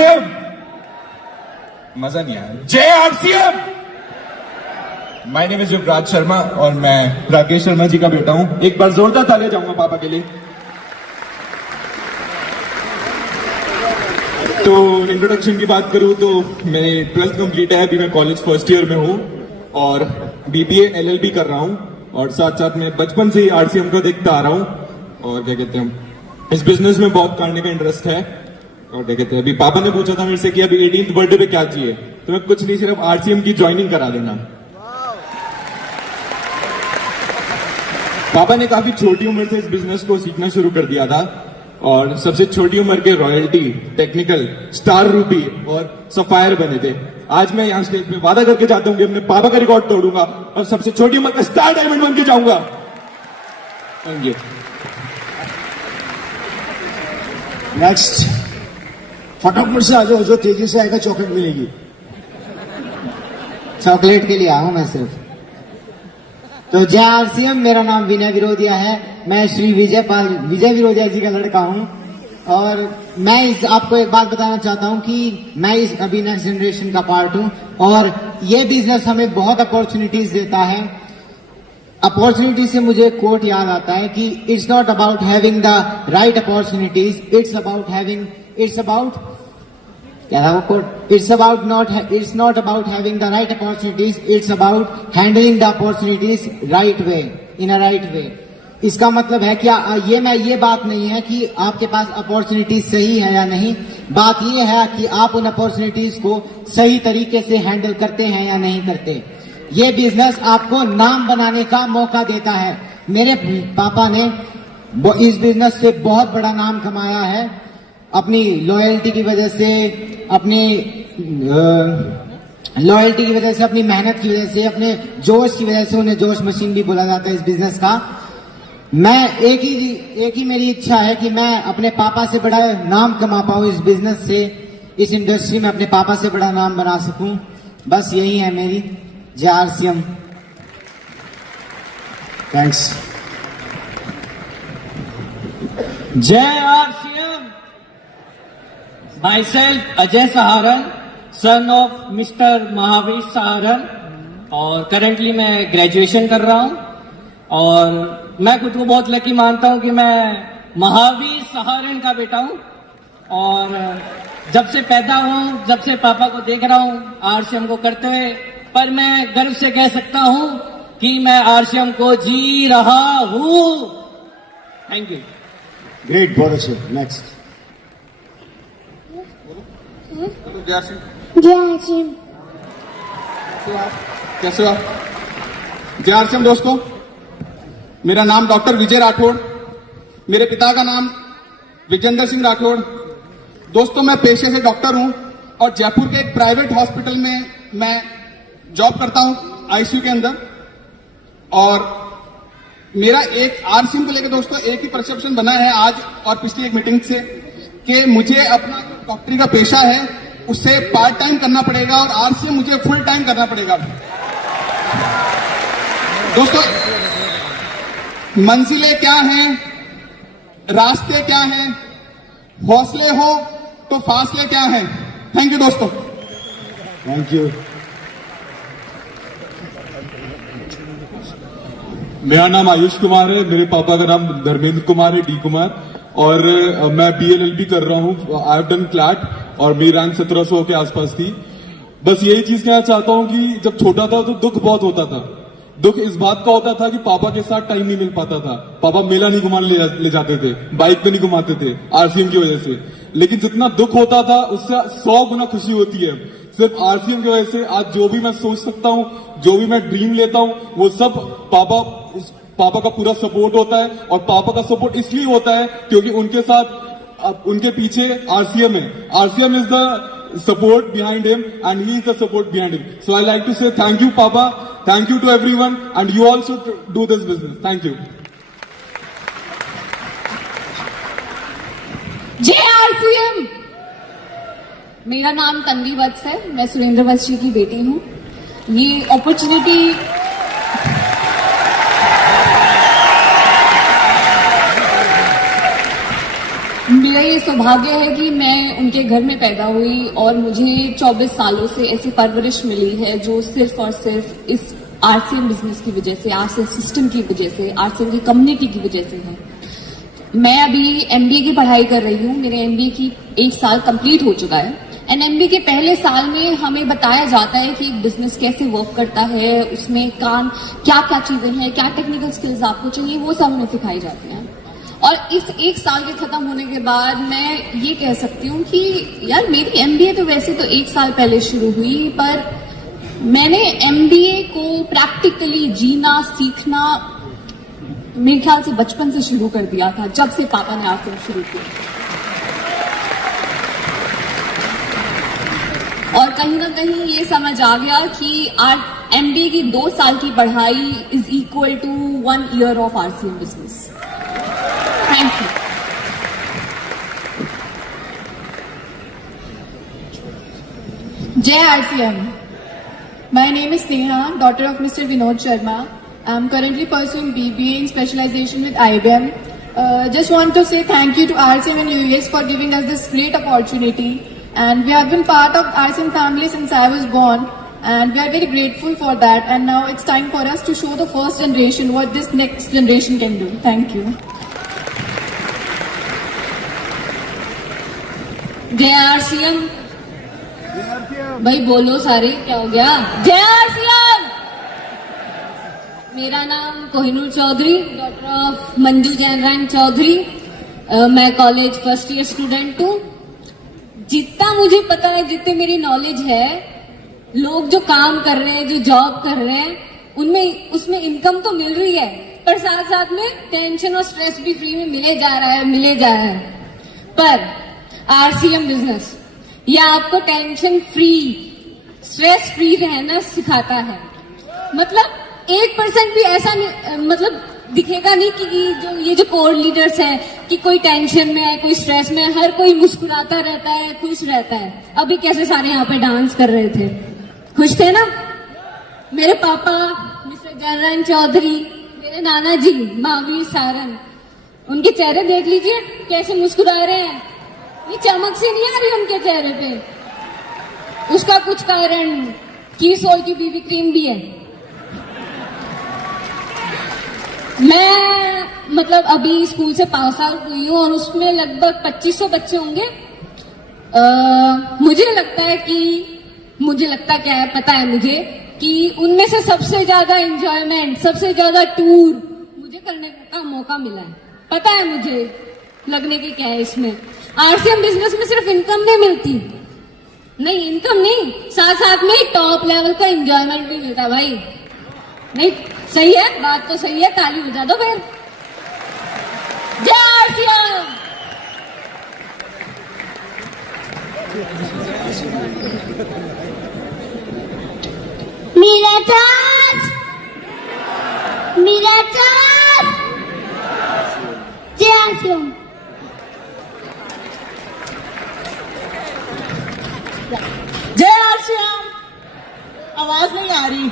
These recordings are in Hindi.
आरसीएम, मजा नहीं आया। जय आरसीएम। माय नेम इज युवराज शर्मा और मैं राकेश शर्मा जी का बेटा हूं। एक बार जोरदार तालियां जाऊंगा पापा के लिए। तो इंट्रोडक्शन की बात करूं तो मेरी 12th कंप्लीट है, अभी मैं कॉलेज फर्स्ट ईयर में हूं और बीबीए एलएलबी कर रहा हूं और साथ साथ मैं बचपन से ही आरसीएम को देखता आ रहा हूं और क्या कहते हैं इस बिजनेस में बहुत करने का इंटरेस्ट है। और क्या कहते हैं अभी पापा ने पूछा था मेरे से कि अभी 18th बर्थडे पे क्या चाहिए, तो मैं कुछ नहीं, सिर्फ आरसीएम की ज्वाइनिंग करा देना। पापा ने काफी छोटी उम्र से इस बिजनेस को सीखना शुरू कर दिया था और सबसे छोटी उम्र के रॉयल्टी, टेक्निकल, स्टार रूबी और सफायर बने थे। आज मैं यहाँ स्टेज पे वादा करके जाता हूँ कि अपने पापा का रिकॉर्ड तोड़ूंगा और सबसे छोटी उम्र का स्टार डायमंड बन के जाऊंगा। Thank you. नेक्स्ट, फटाफट से आ जाओ, जो तेजी से आएगा चॉकलेट मिलेगी। चॉकलेट के लिए आऊं मैं सिर्फ। तो जय आरसीएम, मेरा नाम विनय विरोधिया है। मैं श्री विजय विरोधिया जी का लड़का हूं और मैं आपको एक बात बताना चाहता हूं कि मैं इस अभी नेक्स्ट जनरेशन का पार्ट हूं और ये बिजनेस हमें बहुत अपॉर्चुनिटीज देता है। अपॉर्चुनिटी से मुझे कोट याद आता है कि it's not about having the right opportunities, it's about not about having the right opportunities, it's about handling the opportunities right way, in a right way. इसका मतलब है क्या ये बात नहीं है कि आपके पास अपॉर्चुनिटीज सही है या नहीं, बात ये है कि आप उन अपॉर्चुनिटीज को सही तरीके से हैंडल करते हैं या नहीं करते। ये बिजनेस आपको नाम बनाने का मौका देता है। मेरे पापा ने इस बिजनेस से बहुत बड़ा नाम कमाया है, अपनी लॉयल्टी की वजह से, अपनी मेहनत की वजह से, अपने जोश की वजह से। उन्हें जोश मशीन भी बोला जाता है इस बिजनेस का। मैं एक ही मेरी इच्छा है कि मैं अपने पापा से बड़ा नाम कमा पाऊं इस बिजनेस से, इस इंडस्ट्री में अपने पापा से बड़ा नाम बना सकूं। बस यही है मेरी। जय आरसीएम। थैंक्स। जय RCM. Myself Ajay Saharan, son of mister Mahavir Saharan और करंटली मैं ग्रेजुएशन कर रहा हूं और मैं खुद को बहुत लकी मानता हूं कि मैं महावीर सहारन का बेटा हूं और जब से पैदा हूं, जब से पापा को देख रहा हूं आरसीएम को करते हुए, पर मैं गर्व से कह सकता हूं कि मैं आरसीएम को जी रहा हूं। Thank you. ग्रेट, बहुत अच्छे। नेक्स्ट। जय आरसीएम। कैसे हो आप? जय आरसीएम दोस्तों। मेरा नाम डॉक्टर विजय राठौड़, मेरे पिता का नाम विजेंद्र सिंह राठौड़। दोस्तों मैं पेशे से डॉक्टर हूं और जयपुर के एक प्राइवेट हॉस्पिटल में मैं जॉब करता हूं, आईसीयू के अंदर। और मेरा एक आरसीएम को लेकर दोस्तों एक ही परसेप्शन बना है आज और पिछली एक मीटिंग से कि मुझे अपना डॉक्टरी का पेशा है उससे पार्ट टाइम करना पड़ेगा और आरसीएम मुझे फुल टाइम करना पड़ेगा। दोस्तों मंजिलें क्या हैं, रास्ते क्या हैं, हौसले हो तो फासले क्या हैं। थैंक यू दोस्तों। Thank you. मेरा नाम आयुष कुमार है, मेरे पापा का नाम धर्मेंद्र कुमार है, डी कुमार, और मैं बीएलएलबी कर रहा हूँ। आई हैव डन क्लैट और मेरी रैंक 1700 के आसपास थी। बस यही चीज कहना चाहता हूँ कि जब छोटा था तो दुख बहुत होता था। दुख इस बात का होता था कि पापा के साथ टाइम नहीं मिल पाता था, पापा मेला नहीं घुमाने ले जाते थे, बाइक पे नहीं घुमाते थे आरसीएम की वजह से। लेकिन जितना दुख होता था उससे 100 गुना खुशी होती है सिर्फ आरसीएम की वजह से। आज जो भी मैं सोच सकता हूँ, जो भी मैं ड्रीम लेता हूँ, वो सब पापा का पूरा सपोर्ट होता है। और पापा का सपोर्ट इसलिए होता है क्योंकि उनके साथ, उनके पीछे आरसीएम है। RCM is the support behind him and he is the support behind him. So I like to say thank you Papa, thank you to everyone and you also do this business. Thank you. जय आरसीएम। मेरा नाम तन्वी वत्स है, मैं सुरेंद्र वत्स जी की बेटी हूँ। ये अपॉर्चुनिटी मेरा ये सौभाग्य है कि मैं इनके घर में पैदा हुई और मुझे 24 सालों से ऐसी परवरिश मिली है जो सिर्फ और सिर्फ इस आरसीएम बिजनेस की वजह से, आरसीएम सिस्टम की वजह से, आरसीएम की कम्युनिटी की वजह से है। मैं अभी एमबीए की पढ़ाई कर रही हूँ। मेरे एमबीए की 1 साल कंप्लीट हो चुका है एंड एमबीए के पहले साल में हमें बताया जाता है कि एक बिजनेस कैसे वर्क करता है, उसमें क्या क्या चीजें हैं, क्या टेक्निकल स्किल्स आपको चाहिए, वो सब हमें सिखाई जाती हैं। और इस 1 साल के खत्म होने के बाद मैं ये कह सकती हूँ कि यार मेरी एमबीए तो वैसे तो 1 साल पहले शुरू हुई, पर मैंने एमबीए को प्रैक्टिकली जीना सीखना मेरे ख्याल से बचपन से शुरू कर दिया था, जब से पापा ने आरसीएम शुरू किया। और कहीं ना कहीं ये समझ आ गया कि एमबीए की 2 साल की पढ़ाई is equal to 1 year of RCM business. Thank you. Jai RCM. My name is Sneha, daughter of Mr. Vinod Sharma. I am currently pursuing BBA in specialization with IBM. Just want to say thank you to RCM and UES for giving us this great opportunity. And we have been part of RCM family since I was born. And we are very grateful for that. And now it's time for us to show the first generation what this next generation can do. Thank you. जय आरसीएम। भाई बोलो सारे, क्या हो गया? जय आरसीएम। मेरा नाम कोहिनूर चौधरी, डॉटर ऑफ मंजू जैन चौधरी। मैं कॉलेज फर्स्ट ईयर स्टूडेंट हूँ। जितना मुझे पता है, जितनी मेरी नॉलेज है, लोग जो काम कर रहे हैं, जो जॉब कर रहे हैं, उनमें उसमें इनकम तो मिल रही है, पर साथ साथ में टेंशन और स्ट्रेस भी फ्री में मिले जा रहा है। पर आरसीएम बिजनेस ये आपको टेंशन फ्री, स्ट्रेस फ्री रहना सिखाता है। मतलब 1% भी ऐसा नहीं, मतलब दिखेगा नहीं कि ये जो कोर लीडर्स है कि कोई टेंशन में है, कोई स्ट्रेस में है, हर कोई मुस्कुराता रहता है, खुश रहता है। अभी कैसे सारे यहाँ पे डांस कर रहे थे, खुश थे ना? मेरे पापा मिस्टर जयराम चौधरी, मेरे नाना जी महावीर सारन, उनके चेहरे देख लीजिए कैसे मुस्कुरा रहे हैं। ये चमक से नहीं आ रही उनके चेहरे पे। उसका कुछ कारण कीसोल की बीबी क्रीम भी है। मैं मतलब अभी स्कूल से पास आउट हुई हूँ और उसमें लगभग 2500 बच्चे होंगे। मुझे लगता क्या है, पता है मुझे कि उनमें से सबसे ज्यादा एंजॉयमेंट, सबसे ज्यादा टूर मुझे करने का मौका मिला है। पता है मुझे लगने की क्या है इसमें। आरसीएम बिजनेस में सिर्फ इनकम नहीं मिलती, नहीं इनकम नहीं, साथ साथ में टॉप लेवल का एंजॉयमेंट भी मिलता है भाई। नहीं सही है, बात तो सही है, ताली बजा दो फिर। जय आरसीएम। मेरा चार्ज, मेरा चार्ज। जय आरसीएम। जय आरसीएम। आवाज नहीं आ रही,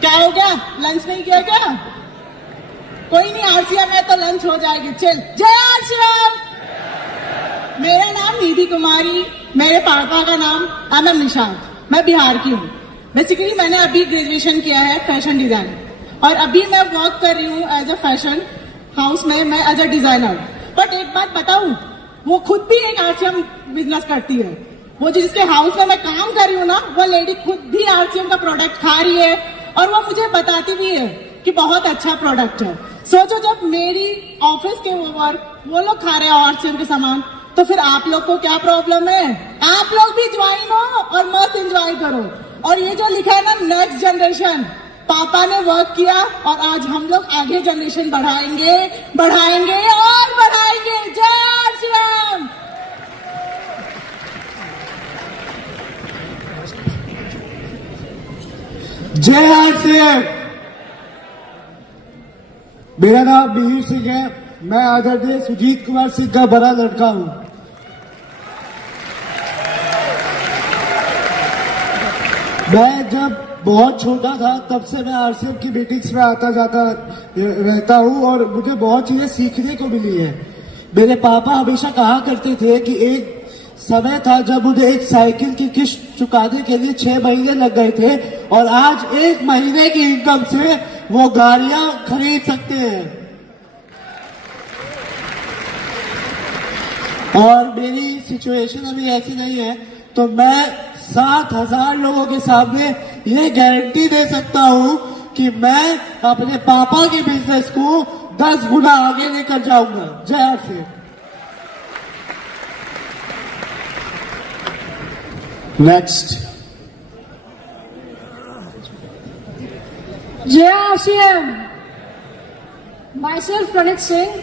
क्या हो गया? लंच नहीं किया क्या? कोई नहीं, आरसीएम है तो लंच हो जाएगी। चल, जय आरसीएम। मेरा नाम निधि कुमारी, मेरे पापा का नाम एमएम निशांत, मैं बिहार की हूँ। बेसिकली मैंने अभी ग्रेजुएशन किया है फैशन डिजाइन और अभी मैं वर्क कर रही हूँ एज अ फैशन हाउस में, मैं एज अ डिजाइनर। बट एक बात बताऊं, वो खुद भी एक आरसीएम बिजनेस करती है। वो जिसके हाउस में मैं काम कर रही हूँ ना, वो लेडी खुद भी आरसीएम का प्रोडक्ट खा रही है और वो मुझे बताती भी है कि बहुत अच्छा प्रोडक्ट है। सोचो जब मेरी ऑफिस के वो लोग खा रहे हैं आरसीएम के सामान, तो फिर आप लोग को क्या प्रॉब्लम है? आप लोग भी ज्वाइन हो और मस्त एंजॉय करो। और ये जो लिखा है ना नेक्स्ट जनरेशन, पापा ने वर्क किया और आज हम लोग आगे जनरेशन बढ़ाएंगे और बढ़ाएंगे। जय आरसीएम। जय आरसीएम। मेरा नाम मिहिर सिंह है, मैं आदरणीय सुजीत कुमार सिंह का बड़ा लड़का हूं। मैं जब बहुत छोटा था तब से मैं आरसीएम की मीटिंग्स में आता जाता रहता हूं और मुझे बहुत चीजें सीखने को मिली है। मेरे पापा हमेशा कहा करते थे कि एक समय था जब उन्हें एक साइकिल की किस्त चुकाने के लिए 6 महीने लग गए थे, और आज 1 महीने की इनकम से वो गाड़ियां खरीद सकते हैं। और मेरी सिचुएशन अभी ऐसी नहीं है, तो मैं 7,000 लोगों के सामने ये गारंटी दे सकता हूं कि मैं अपने पापा के बिजनेस को 10 गुना आगे लेकर जाऊंगा। जय आरसीएम। नेक्स्ट। जय RCM. Myself Pranit Singh.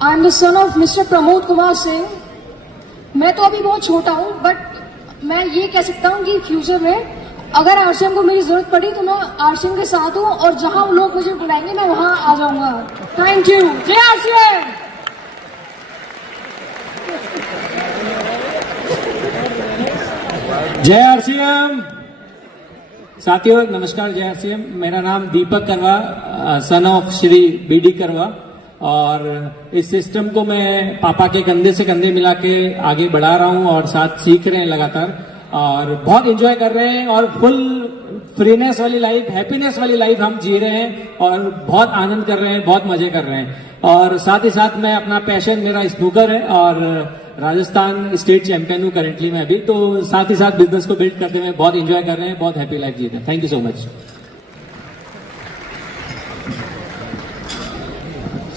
I am the son of Mr. Pramod Kumar Singh. मैं तो अभी बहुत छोटा हूँ, बट मैं ये कह सकता हूँ कि फ्यूचर में अगर आरसीएम को मेरी जरूरत पड़ी तो मैं आरसीएम के साथ हूँ, और जहां लोग मुझे बुलाएंगे मैं वहां आ जाऊंगा। Thank you. जय आरसीएम। जय आरसीएम। साथियों नमस्कार, जय आरसीएम। मेरा नाम दीपक करवा, सन ऑफ श्री बीडी करवा, और इस सिस्टम को मैं पापा के कंधे से कंधे मिला के आगे बढ़ा रहा हूं और साथ सीख रहे हैं लगातार, और बहुत एंजॉय कर रहे हैं, और फुल फ्रीनेस वाली लाइफ, हैप्पीनेस वाली लाइफ हम जी रहे हैं, और बहुत आनंद कर रहे हैं, बहुत मजे कर रहे हैं। और साथ ही साथ मैं अपना पैशन, मेरा स्नूकर है और राजस्थान स्टेट चैंपियन हूँ करेंटली मैं अभी, तो साथ ही साथ बिजनेस को बिल्ड करते हुए बहुत एंजॉय कर रहे हैं, बहुत हैप्पी लाइफ जीते हैं। Thank you so much.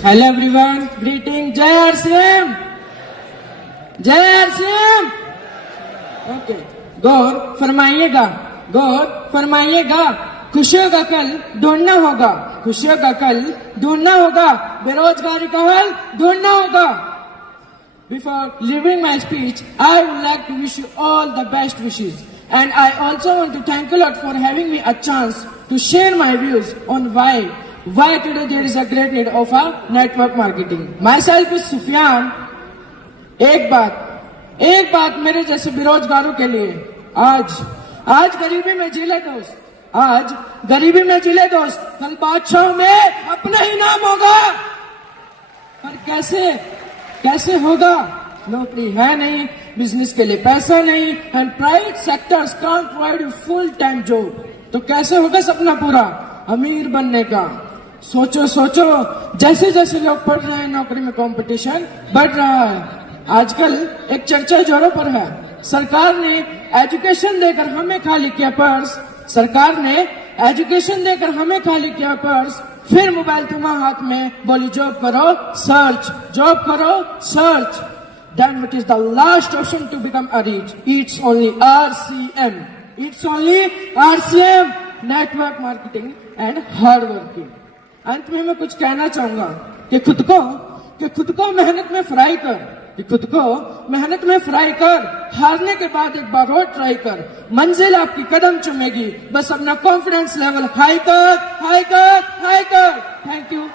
Hello everyone, greeting. जय आरसीएम। जय आरसीएम। ओके, गौर फरमाइएगा, गौर फरमाइएगा। खुशियों का कल ढूंढना होगा, खुशियों का कल ढूंढना होगा, बेरोजगारी का हल ढूंढना होगा। Before leaving my speech, I would like to wish you all the best wishes, and I also want to thank you a lot for having me a chance to share my views on why today there is a great need of a network marketing. Myself is Sufyan. एक बात मेरे जैसे बेरोजगारों के लिए, आज गरीबी में जिले दोस्त, आज गरीबी में जिले दोस्त, कल बादशाह में अपना ही नाम होगा। पर कैसे होगा? नौकरी है नहीं, बिजनेस के लिए पैसा नहीं, and private sectors can't provide you full time job. तो कैसे होगा सपना पूरा अमीर बनने का? सोचो, जैसे जैसे लोग पढ़ रहे हैं नौकरी में कंपटीशन बढ़ रहा है। आजकल एक चर्चा जोरों पर है, सरकार ने एजुकेशन देकर हमें खाली किया पर्स, सरकार ने एजुकेशन देकर हमें खाली किया पर्स, फिर मोबाइल तुम्हारे हाथ में, बोली जॉब करो सर्च, जॉब करो search. Then what is the last option to become a rich? It's only RCM. It's only RCM, network marketing and hard working. अंत में मैं कुछ कहना चाहूंगा कि खुद को मेहनत में फ्राई कर, कि खुद को मेहनत में फ्राई कर, हारने के बाद एक बार और ट्राई कर, मंजिल आपकी कदम चूमेगी, बस अपना कॉन्फिडेंस लेवल हाई कर। Thank you.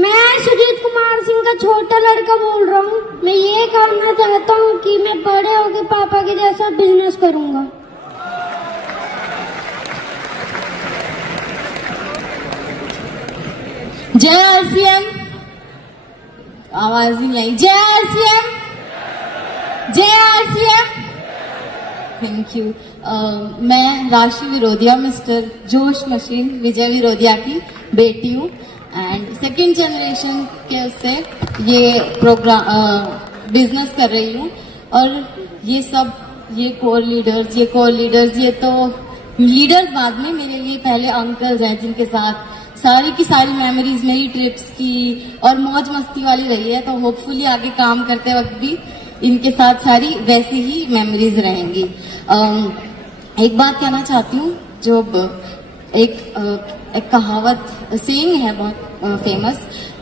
मैं सुजीत कुमार सिंह का छोटा लड़का बोल रहा हूँ। मैं ये कहना चाहता हूँ कि मैं बड़े होकर पापा के जैसा बिजनेस करूंगा। जय आरसीएम। आवाज नहीं आई। जय आरसीएम। जय आरसीएम। Thank you. मैं राशि विरोधिया, मिस्टर जोश मशीन विजय विरोधिया की बेटी हूँ, एंड सेकेंड जनरेशन के उससे ये प्रोग्राम बिजनेस कर रही हूँ। और ये कोर लीडर्स, ये तो लीडर्स बाद में, मेरे लिए पहले अंकल्स हैं जिनके साथ सारी की सारी मेमोरीज मेरी ट्रिप्स की और मौज मस्ती वाली रही है। तो होपफुली आगे काम करते वक्त भी इनके साथ सारी वैसी ही मेमोरीज रहेंगी। एक बात कहना चाहती हूँ, जो एक कहावत सेइंग है बहुत फेमस,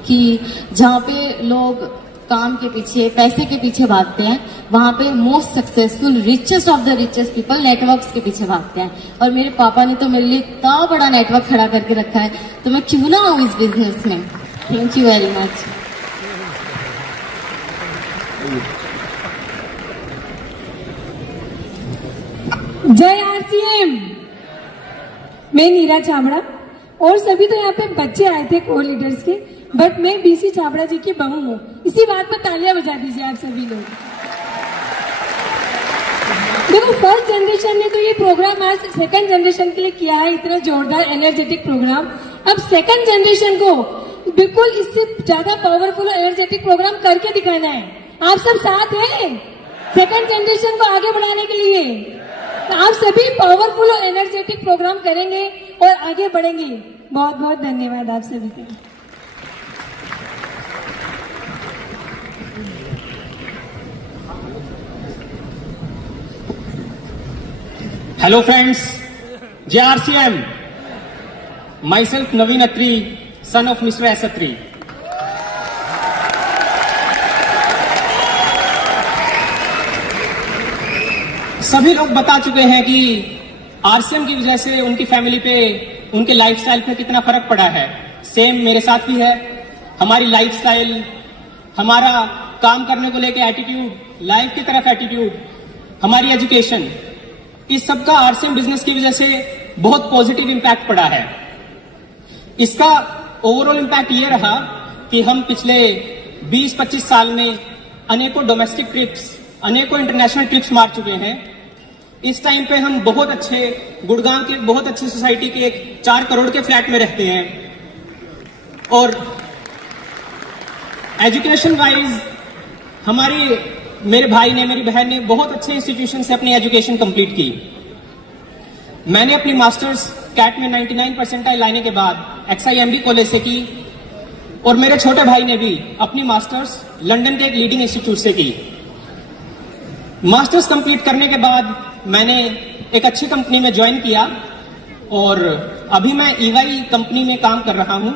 कि जहाँ पे लोग काम के पीछे, पैसे के पीछे भागते हैं, वहां पे most successful, richest of the richest people networks के पीछे भागते हैं। और मेरे पापा ने तो मेरे लिए इतना बड़ा नेटवर्क खड़ा करके रखा है, तो मैं क्यों ना हूँ इस बिजनेस में। Thank you very much. जय आरसीएम। मैं नीरा चावड़ा, और सभी तो यहाँ पे बच्चे आए थे कोर लीडर्स के, बट मैं बीसी छाबड़ा जी की बहू हूँ। इसी बात पर तालियां बजा दीजिए आप सभी लोग। देखो फर्स्ट जनरेशन ने तो ये प्रोग्राम आज सेकंड जनरेशन के लिए किया है, इतना जोरदार एनर्जेटिक प्रोग्राम। अब सेकंड जनरेशन को बिल्कुल इससे ज्यादा पावरफुल और एनर्जेटिक प्रोग्राम करके दिखाना है। आप सब साथ हैं सेकंड जनरेशन को आगे बढ़ाने के लिए? तो आप सभी पावरफुल और एनर्जेटिक प्रोग्राम करेंगे और आगे बढ़ेंगे। बहुत बहुत धन्यवाद आप सभी का। Hello friends, JRCM, myself Naveen Atri, son of Mr. S. Atri. सभी लोग बता चुके हैं कि आरसीएम की वजह से उनकी फैमिली पे, उनके लाइफस्टाइल पे कितना फर्क पड़ा है। सेम मेरे साथ भी है। हमारी लाइफस्टाइल, हमारा काम करने को लेके एटीट्यूड, लाइफ की तरफ एटीट्यूड, हमारी एजुकेशन, इस सब का आरसीएम बिजनेस की वजह से बहुत पॉजिटिव इंपैक्ट पड़ा है। इसका ओवरऑल इंपैक्ट ये रहा कि हम पिछले 20-25 साल में अनेकों डोमेस्टिक ट्रिप्स, अनेकों इंटरनेशनल ट्रिप्स मार चुके हैं। इस टाइम पे हम बहुत अच्छे गुड़गांव की बहुत अच्छी सोसाइटी के एक 4 करोड़ के फ्लैट में रहते हैं और एजुकेशन वाइज मेरे भाई ने, मेरी बहन ने बहुत अच्छे इंस्टीट्यूशन से अपनी एजुकेशन कंप्लीट की। मैंने अपनी मास्टर्स कैट में 99 परसेंटाइल लाने के बाद XIMB कॉलेज से की और मेरे छोटे भाई ने भी अपनी मास्टर्स लंदन के एक लीडिंग इंस्टीट्यूट से की। मास्टर्स कंप्लीट करने के बाद मैंने एक अच्छी कंपनी में ज्वाइन किया और अभी मैं EY कंपनी में काम कर रहा हूं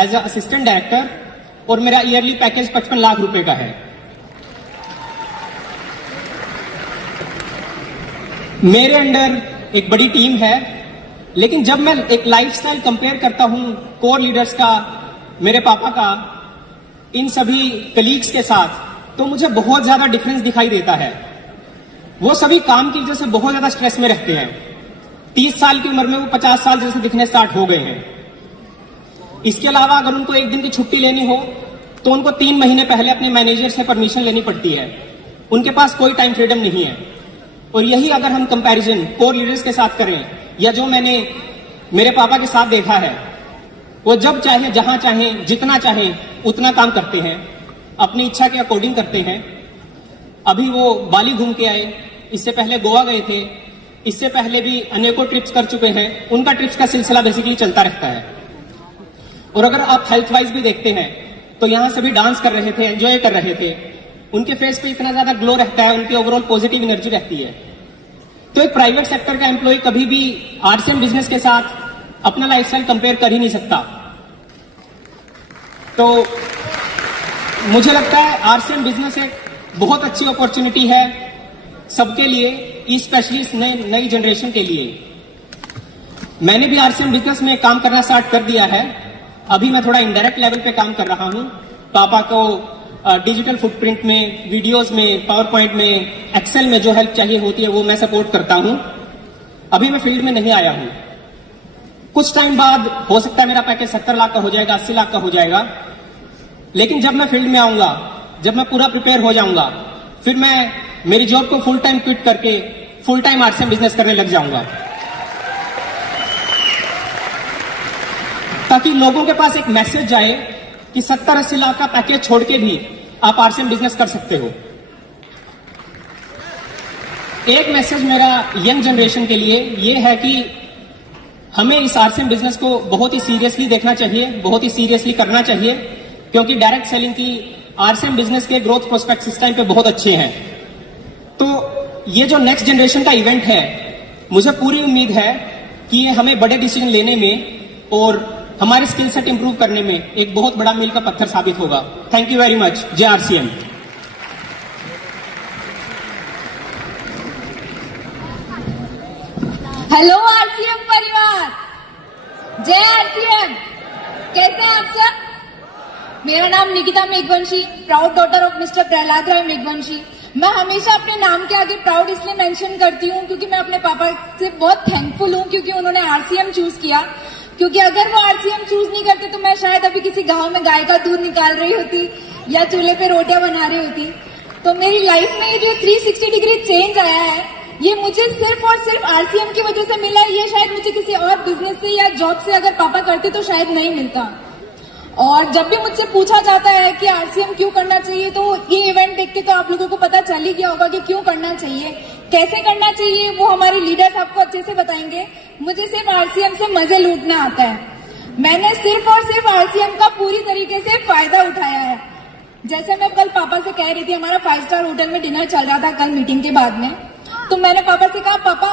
एज अ असिस्टेंट डायरेक्टर और मेरा ईयरली पैकेज 55 लाख रुपए का है। मेरे अंडर एक बड़ी टीम है, लेकिन जब मैं एक लाइफस्टाइल कंपेयर करता हूं कोर लीडर्स का, मेरे पापा का, इन सभी कलीग्स के साथ, तो मुझे बहुत ज्यादा डिफरेंस दिखाई देता है। वो सभी काम की वजह से बहुत ज्यादा स्ट्रेस में रहते हैं। 30 साल की उम्र में वो 50 साल जैसे दिखने स्टार्ट हो गए हैं। इसके अलावा अगर उनको एक दिन की छुट्टी लेनी हो तो उनको 3 महीने पहले अपने मैनेजर से परमिशन लेनी पड़ती है। उनके पास कोई टाइम फ्रीडम नहीं है। और यही अगर हम कंपैरिजन कोर लीडर्स के साथ करें या जो मैंने मेरे पापा के साथ देखा है, वो जब चाहे, जहां चाहे, जितना चाहे उतना काम करते हैं, अपनी इच्छा के अकॉर्डिंग करते हैं। अभी वो बाली घूम के आए, इससे पहले गोवा गए थे, इससे पहले भी अनेकों ट्रिप्स कर चुके हैं। उनका ट्रिप्स का सिलसिला बेसिकली चलता रहता है। और अगर आप हेल्थ वाइज भी देखते हैं तो यहां सभी डांस कर रहे थे, एंजॉय कर रहे थे। उनके फेस पे इतना ज्यादा ग्लो रहता है, उनकी ओवरऑल पॉजिटिव एनर्जी रहती है। तो एक प्राइवेट सेक्टर का एम्प्लॉय कभी भी आरसीएम बिजनेस के साथ अपना लाइफस्टाइल कंपेयर कर ही नहीं सकता। तो मुझे लगता है आरसीएम बिजनेस एक बहुत अच्छी अपॉर्चुनिटी है सबके लिए, स्पेशली नई जनरेशन के लिए। मैंने भी आरसीएम बिजनेस में काम करना स्टार्ट कर दिया है। अभी मैं थोड़ा इनडायरेक्ट लेवल पे काम कर रहा हूं। पापा को डिजिटल फुटप्रिंट में, वीडियोस में, पावर पॉइंट में, एक्सेल में जो हेल्प चाहिए होती है वो मैं सपोर्ट करता हूं। अभी मैं फील्ड में नहीं आया हूं। कुछ टाइम बाद हो सकता है मेरा पैकेज 70 लाख का हो जाएगा, 80 लाख का हो जाएगा। लेकिन जब मैं फील्ड में आऊंगा, जब मैं पूरा प्रिपेयर हो जाऊंगा, फिर मैं मेरी जॉब को फुल टाइम क्विट करके फुल टाइम आरसीएम बिजनेस करने लग जाऊंगा, ताकि लोगों के पास एक मैसेज जाए कि 70-80 लाख का पैकेज छोड़ के भी आप आरसीएम बिजनेस कर सकते हो। एक मैसेज मेरा यंग जनरेशन के लिए ये है कि हमें इस आरसीएम बिजनेस को बहुत ही सीरियसली देखना चाहिए, बहुत ही सीरियसली करना चाहिए, क्योंकि डायरेक्ट सेलिंग की आरसीएम बिजनेस के ग्रोथ प्रोस्पेक्ट्स इस टाइम पे बहुत अच्छे हैं। तो ये जो नेक्स्ट जनरेशन का इवेंट है, मुझे पूरी उम्मीद है कि ये हमें बड़े डिसीजन लेने में और हमारे स्किल सेट इंप्रूव करने में एक बहुत बड़ा मील का पत्थर साबित होगा। Thank you very much. जय आरसीएम। हेलो आरसीएम परिवार, जय आरसीएम। कैसे हैं आप सब? मेरा नाम Nikita Meghvanshi, proud daughter of mister Prahlad Rai Meghvanshi. मैं हमेशा अपने नाम के आगे प्राउड इसलिए मेंशन करती हूँ क्योंकि मैं अपने पापा से बहुत थैंकफुल हूँ, क्योंकि उन्होंने आरसीएम चूज किया। क्योंकि अगर वो आरसीएम चूज नहीं करते तो मैं शायद अभी किसी गांव में गाय का दूध निकाल रही होती या चूल्हे पे रोटियां बना रही होती। तो मेरी लाइफ में ये जो 360 डिग्री चेंज आया है, ये मुझे सिर्फ और सिर्फ आरसीएम की वजह से मिला है। ये शायद मुझे किसी और बिजनेस से या जॉब से अगर पापा करते तो शायद नहीं मिलता। और जब भी मुझसे पूछा जाता है कि आरसीएम क्यों करना चाहिए, तो ये इवेंट देख के तो आप लोगों को पता चल ही गया होगा कि क्यों करना चाहिए, कैसे करना चाहिए, वो हमारे लीडर्स आपको अच्छे से बताएंगे। मुझे सिर्फ आरसीएम से मजे लूटना आता है। मैंने सिर्फ और सिर्फ आरसीएम का पूरी तरीके से फायदा उठाया है। जैसे मैं कल पापा से कह रही थी, हमारा 5 स्टार होटल में डिनर चल रहा था कल मीटिंग के बाद में, तो मैंने पापा से कहा, पापा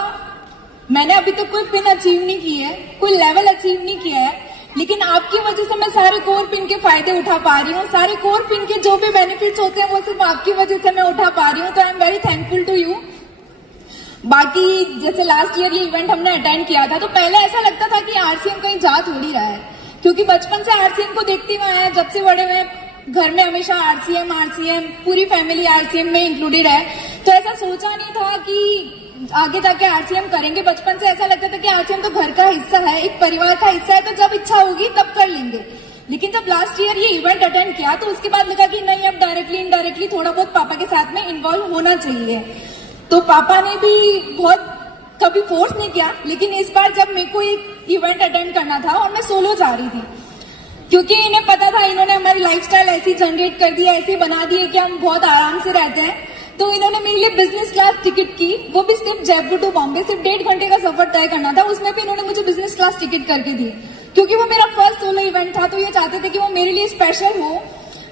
मैंने अभी तक कोई पिन अचीव नहीं की है, कोई लेवल अचीव नहीं किया है, लेकिन आपकी वजह से मैं सारे कोर पिन के फायदे उठा पा रही हूँ। सारे कोर पिन के जो भी बेनिफिट्स होते हैं वो सिर्फ आपकी वजह से मैं उठा पा रही हूँ। तो I am very thankful to you. बाकी जैसे लास्ट ईयर ये इवेंट हमने अटेंड किया था, तो पहले ऐसा लगता था कि आरसीएम कहीं जा थोड़ी रहा है, क्योंकि बचपन से आरसीएम को देखते हुए आए, जब से बड़े हुए घर में हमेशा आरसीएम आरसीएम, पूरी फैमिली आरसीएम में इंक्लूडेड है। तो ऐसा सोचा नहीं था कि आगे जाके आरसीएम करेंगे। बचपन से ऐसा लगता था कि आरसीएम तो घर का हिस्सा है, एक परिवार का हिस्सा है, तो जब इच्छा होगी तब कर लेंगे। लेकिन जब लास्ट ईयर ये इवेंट अटेंड किया तो उसके बाद लगा कि नहीं, अब डायरेक्टली इनडायरेक्टली थोड़ा बहुत पापा के साथ में इन्वॉल्व होना चाहिए। तो पापा ने भी बहुत कभी फोर्स नहीं किया, लेकिन इस बार जब मेरे को एक इवेंट अटेंड करना था और मैं सोलो जा रही थी, क्योंकि इन्हें पता था, इन्होंने हमारी लाइफस्टाइल ऐसी जनरेट कर दी है, ऐसी बना दी है कि हम बहुत आराम से रहते हैं। तो इन्होंने मेरे लिए बिजनेस क्लास टिकट की, वो भी सिर्फ जयपुर टू बॉम्बे, सिर्फ 1.5 घंटे का सफर तय करना था। उसमें भी इन्होंने मुझे बिजनेस क्लास टिकट करके दी, क्योंकि वो मेरा फर्स्ट सोलो इवेंट था। तो ये चाहते थे कि वो मेरे लिए स्पेशल हो,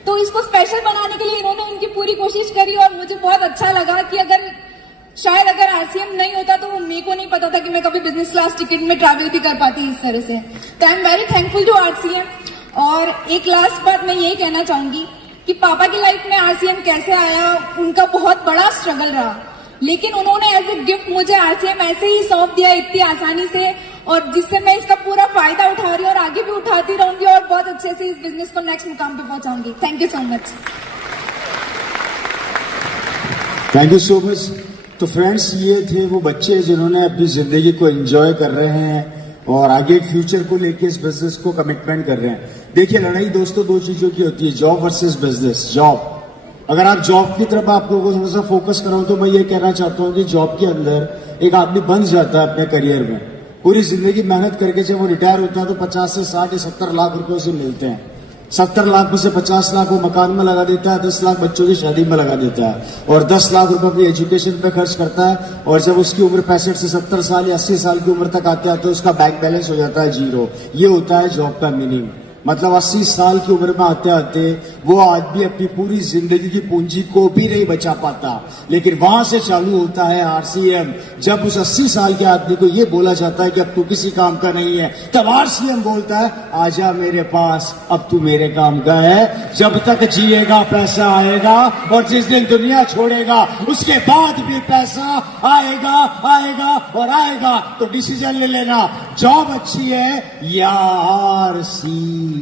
तो इसको स्पेशल बनाने के लिए इन्होंने उनकी पूरी कोशिश करी। और मुझे बहुत अच्छा लगा कि शायद अगर आरसीएम नहीं होता तो मेरे को नहीं पता था कि मैं कभी बिजनेस क्लास टिकट में ट्रैवल भी कर पाती इस तरह से। तो I am very thankful to RCM. और एक लास्ट बात मैं यही कहना चाहूंगी कि पापा की लाइफ में आरसीएम कैसे आया, उनका बहुत बड़ा स्ट्रगल रहा, लेकिन उन्होंने एज ए गिफ्ट मुझे आरसीएम ऐसे ही सौंप दिया इतनी आसानी से, और जिससे मैं इसका पूरा फायदा उठा रही हूँ और आगे भी उठाती रहूंगी और बहुत अच्छे से इस बिजनेस को नेक्स्ट मुकाम पे पहुंचाऊंगी। Thank you so much. Thank you so much. तो फ्रेंड्स, ये थे वो बच्चे जिन्होंने अपनी जिंदगी को एंजॉय कर रहे हैं और आगे फ्यूचर को लेके इस बिजनेस को कमिटमेंट कर रहे हैं। देखिए, लड़ाई दोस्तों 2 चीजों की होती है, जॉब वर्सेस बिजनेस। जॉब, अगर आप जॉब की तरफ आप लोगों को थोड़ा सा फोकस कराओ तो मैं ये कहना चाहता हूँ कि जॉब के अंदर एक आदमी बन जाता है अपने करियर में, पूरी जिंदगी मेहनत करके जब वो रिटायर होता है तो 50 से 60 या 70 लाख रुपए उसे मिलते हैं। 70 लाख में से 50 लाख वो मकान में लगा देता है, 10 लाख बच्चों की शादी में लगा देता है और 10 लाख रुपए अपनी एजुकेशन पे खर्च करता है। और जब उसकी उम्र 65 से 70 साल या 80 साल की उम्र तक आते आते उसका बैंक बैलेंस हो जाता है 0। ये होता है जॉब का मीनिंग। मतलब 80 साल की उम्र में आते आते वो आदमी अपनी पूरी जिंदगी की पूंजी को भी नहीं बचा पाता, लेकिन वहां से चालू होता है आरसीएम। जब उस 80 साल के आदमी को ये बोला जाता है कि अब तू किसी काम का नहीं है, तब आरसीएम बोलता है आजा मेरे पास, अब तू मेरे काम का है। जब तक जिएगा पैसा आएगा और जिस दिन दुनिया छोड़ेगा उसके बाद भी पैसा आएगा आएगा और आएगा। तो डिसीजन ले लेना, जॉब अच्छी है या आरसीएम।